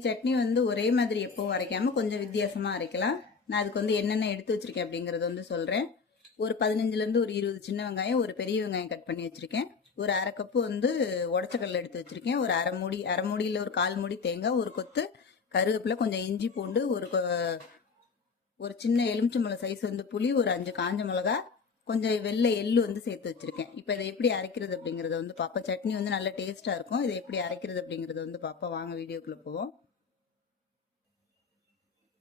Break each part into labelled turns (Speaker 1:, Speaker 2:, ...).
Speaker 1: சட்னி வந்து ஒரே மாதிரி எப்பவும் அரைக்காம கொஞ்சம் வித்தியாசமா அரைக்கலாம். நான் அதுக்கு வந்து என்னென்ன எடுத்து வச்சிருக்கேன் அப்படிங்கறத வந்து சொல்றேன். ஒரு பதினஞ்சுல இருந்து ஒரு இருபது சின்ன வெங்காயம் ஒரு பெரிய வெங்காயம் கட் பண்ணி வச்சிருக்கேன். ஒரு அரை கப்பு வந்து உடச்சக்கடலை எடுத்து வச்சிருக்கேன். ஒரு அரை மூடி அரை மூடியில் ஒரு கால் மூடி தேங்காய் ஒரு கொத்து கருவேப்பில கொஞ்சம் இஞ்சி பூண்டு ஒரு கொ- ஒரு சின்ன எலுமிச்சம்பழம் சைஸ் வந்து புளி ஒரு அஞ்சு காஞ்ச மிளகா கொஞ்சம் வெள்ளை எள்ளு வந்து சேர்த்து வச்சிருக்கேன். இப்போ இதை எப்படி அரைக்கிறது அப்படிங்கறத வந்து பாப்பா சட்னி வந்து நல்ல டேஸ்டா இருக்கும். இதை எப்படி அரைக்கிறது அப்படிங்கறத வந்து பாப்பா வாங்க வீடியோக்குள்ள போவோம்.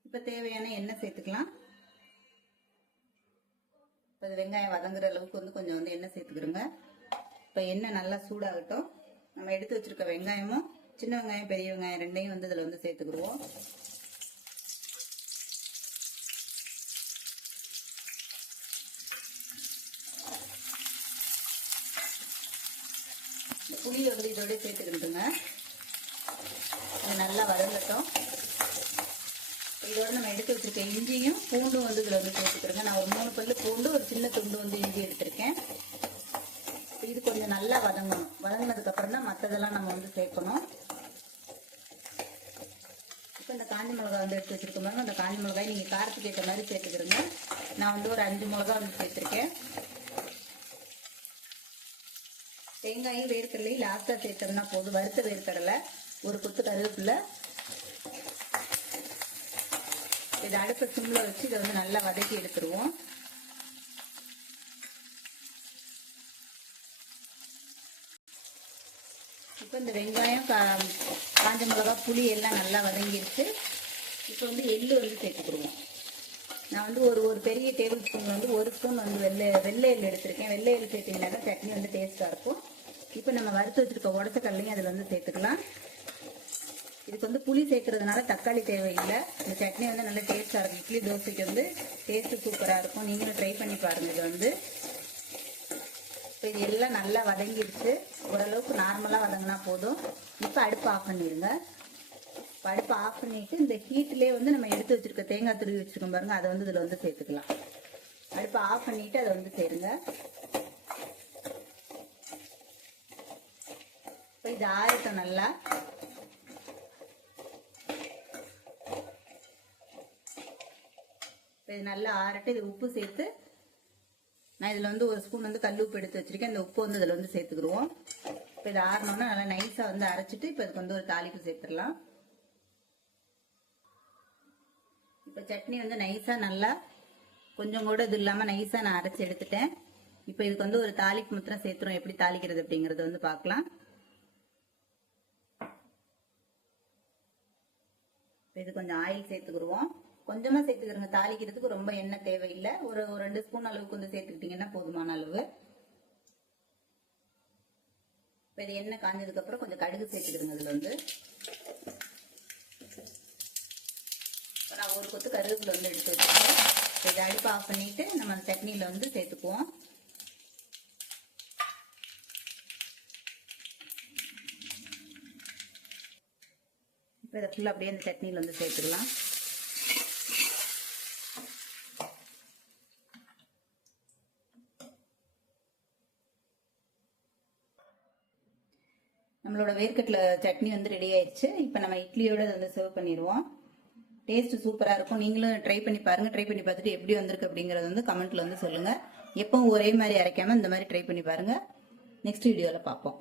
Speaker 1: இப்போ தேவையான எண்ணெய் சேர்த்துக்கலாம். இப்போ வெங்காயம் வதங்குற அளவுக்கு வந்து கொஞ்சம் வந்து எண்ணெய் சேர்த்துக்கிறோங்க இப்போ எண்ணெய் நல்லா சூடாகட்டும். நம்ம எடுத்து வச்சிருக்க வெங்காயமும் சின்ன வெங்காயம் பெரிய வெங்காயம் ரெண்டையும் வந்து இதில் வந்து சேர்த்துக்கிடுவோம். புளி வந்து இதோட சேர்த்துக்கிட்டுங்க. இது நல்லா வதங்கட்டும். இதோட நம்ம எடுத்து வச்சிருக்கேன் இஞ்சியும் பூண்டும் வந்து இதில் வந்து போட்டுக்கிறேங்க நான் ஒரு மூணு பல்லு பூண்டு ஒரு சின்ன துண்டு வந்து இஞ்சி எடுத்திருக்கேன். இது கொஞ்சம் நல்லா வதங்கணும். வதங்கினதுக்கு அப்புறம் தான் மற்றதெல்லாம் நம்ம வந்து சேர்க்கணும். இப்போ இந்த காஞ்சி மிளகாய் வந்து எடுத்து வச்சிருக்க பாருங்க. அந்த காஞ்சி மிளகாய் நீங்கள் காரத்துக்கு ஏற்ற மாதிரி சேர்த்துக்கிறோங்க நான் வந்து ஒரு அஞ்சு மிளகா வந்து சேர்த்துருக்கேன். தேங்காயும் வேர்க்கடலையும் லாஸ்ட்டாக சேர்த்தோம்னா போதும். வறுத்த வேர்க்கடலை ஒரு கொத்து கருவேப்பில்லை இதை அடுப்பை சிம்மில் வச்சு இதை வந்து நல்லா வதக்கி எடுத்துருவோம். இப்போ இந்த வெங்காயம் கா காஞ்ச மிளகா புளி எல்லாம் நல்லா வதங்கிருச்சு. இப்போ வந்து எள்ளு வந்து சேர்த்துக்கிடுவோம் நான் வந்து ஒரு ஒரு பெரிய டேபிள் ஸ்பூன் வந்து ஒரு ஸ்பூன் வந்து வெள்ளை வெள்ளை எள்ளு எடுத்திருக்கேன். வெள்ளை எள்ளு சேர்த்திங்கன்னா சட்னி வந்து டேஸ்ட்டாக இருக்கும். இப்போ நம்ம வறுத்து வச்சிருக்க உடச்ச அதில் வந்து சேர்த்துக்கலாம். இதுக்கு வந்து புளி சேர்க்கறதுனால தக்காளி தேவையில்லை. இந்த சட்னி வந்து நல்லா டேஸ்ட்டாக இருக்கும். இட்லி தோசைக்கு வந்து டேஸ்ட்டு சூப்பராக இருக்கும். நீங்களும் ட்ரை பண்ணி பாருங்கள் இது வந்து. இப்போ இது எல்லாம் நல்லா வதங்கிடுச்சு ஓரளவுக்கு நார்மலாக வதங்கினா போதும். இப்போ அடுப்பு ஆஃப் பண்ணிடுங்க. இப்போ அடுப்பு ஆஃப் பண்ணிட்டு இந்த ஹீட்லேயே வந்து நம்ம எடுத்து வச்சுருக்க தேங்காய் துருவி வச்சுருக்கோம் பாருங்க. அதை வந்து இதில் வந்து சேர்த்துக்கலாம். அடுப்பை ஆஃப் பண்ணிவிட்டு அதை வந்து சேருங்க. இப்போ இது ஆறட்டும் நல்லா. இது நல்லா ஆறட்டு இது உப்பு சேர்த்து நான் இதில் வந்து ஒரு ஸ்பூன் வந்து கல் உப்பு எடுத்து வச்சிருக்கேன். இந்த உப்பு வந்து இதில் வந்து சேர்த்துக்கிடுவோம். இப்போ இது ஆறினோன்னா நல்லா நைஸாக வந்து அரைச்சிட்டு இப்போ இதுக்கு வந்து ஒரு தாளிப்பு சேர்த்துடலாம். இப்போ சட்னி வந்து நைஸாக நல்லா கொஞ்சம் கூட இது இல்லாமல் நைஸாக நான் அரைச்சி எடுத்துட்டேன். இப்போ இதுக்கு வந்து ஒரு தாளிப்பு மாத்திரம் சேர்த்துறோம். எப்படி தாளிக்கிறது அப்படிங்கறத வந்து பார்க்கலாம். இப்போ இது கொஞ்சம் ஆயில் சேர்த்துக்கிடுவோம். கொஞ்சமா சேர்த்துக்கிறோங்க. தாளிக்கிறதுக்கு ரொம்ப எண்ணெய் தேவையில்லை. ஒரு ஒரு ரெண்டு ஸ்பூன் அளவுக்கு வந்து சேர்த்துக்கிட்டீங்கன்னா போதுமான அளவு. இப்போ இது எண்ணெய் காஞ்சதுக்கு அப்புறம் கொஞ்சம் கடுகு சேர்த்துக்கிறோங்க இதுல வந்து. நான் ஒரு கொத்து கருவேப்பிலை வந்து எடுத்து வச்சுருக்கேன் இதை அடுப்பு ஆஃப் பண்ணிட்டு நம்ம அந்த சட்னியில வந்து சேர்த்துக்குவோம். இப்போ இதை ஃபுல்லாக அப்படியே அந்த சட்னியில் வந்து சேர்த்துக்கலாம். நம்மளோட வேர்க்கட்டில் சட்னி வந்து ரெடி ஆயிடுச்சு. இப்போ நம்ம இட்லியோட வந்து சர்வ் பண்ணிடுவோம். டேஸ்ட் சூப்பராக இருக்கும். நீங்களும் ட்ரை பண்ணி பாருங்கள் ட்ரை பண்ணி பார்த்துட்டு எப்படி வந்திருக்கு அப்படிங்கறது வந்து கமெண்ட்டில் வந்து சொல்லுங்கள் எப்பவும் ஒரே மாதிரி அரைக்காமல் இந்த மாதிரி ட்ரை பண்ணி பாருங்கள் நெக்ஸ்ட் வீடியோவில் பார்ப்போம்.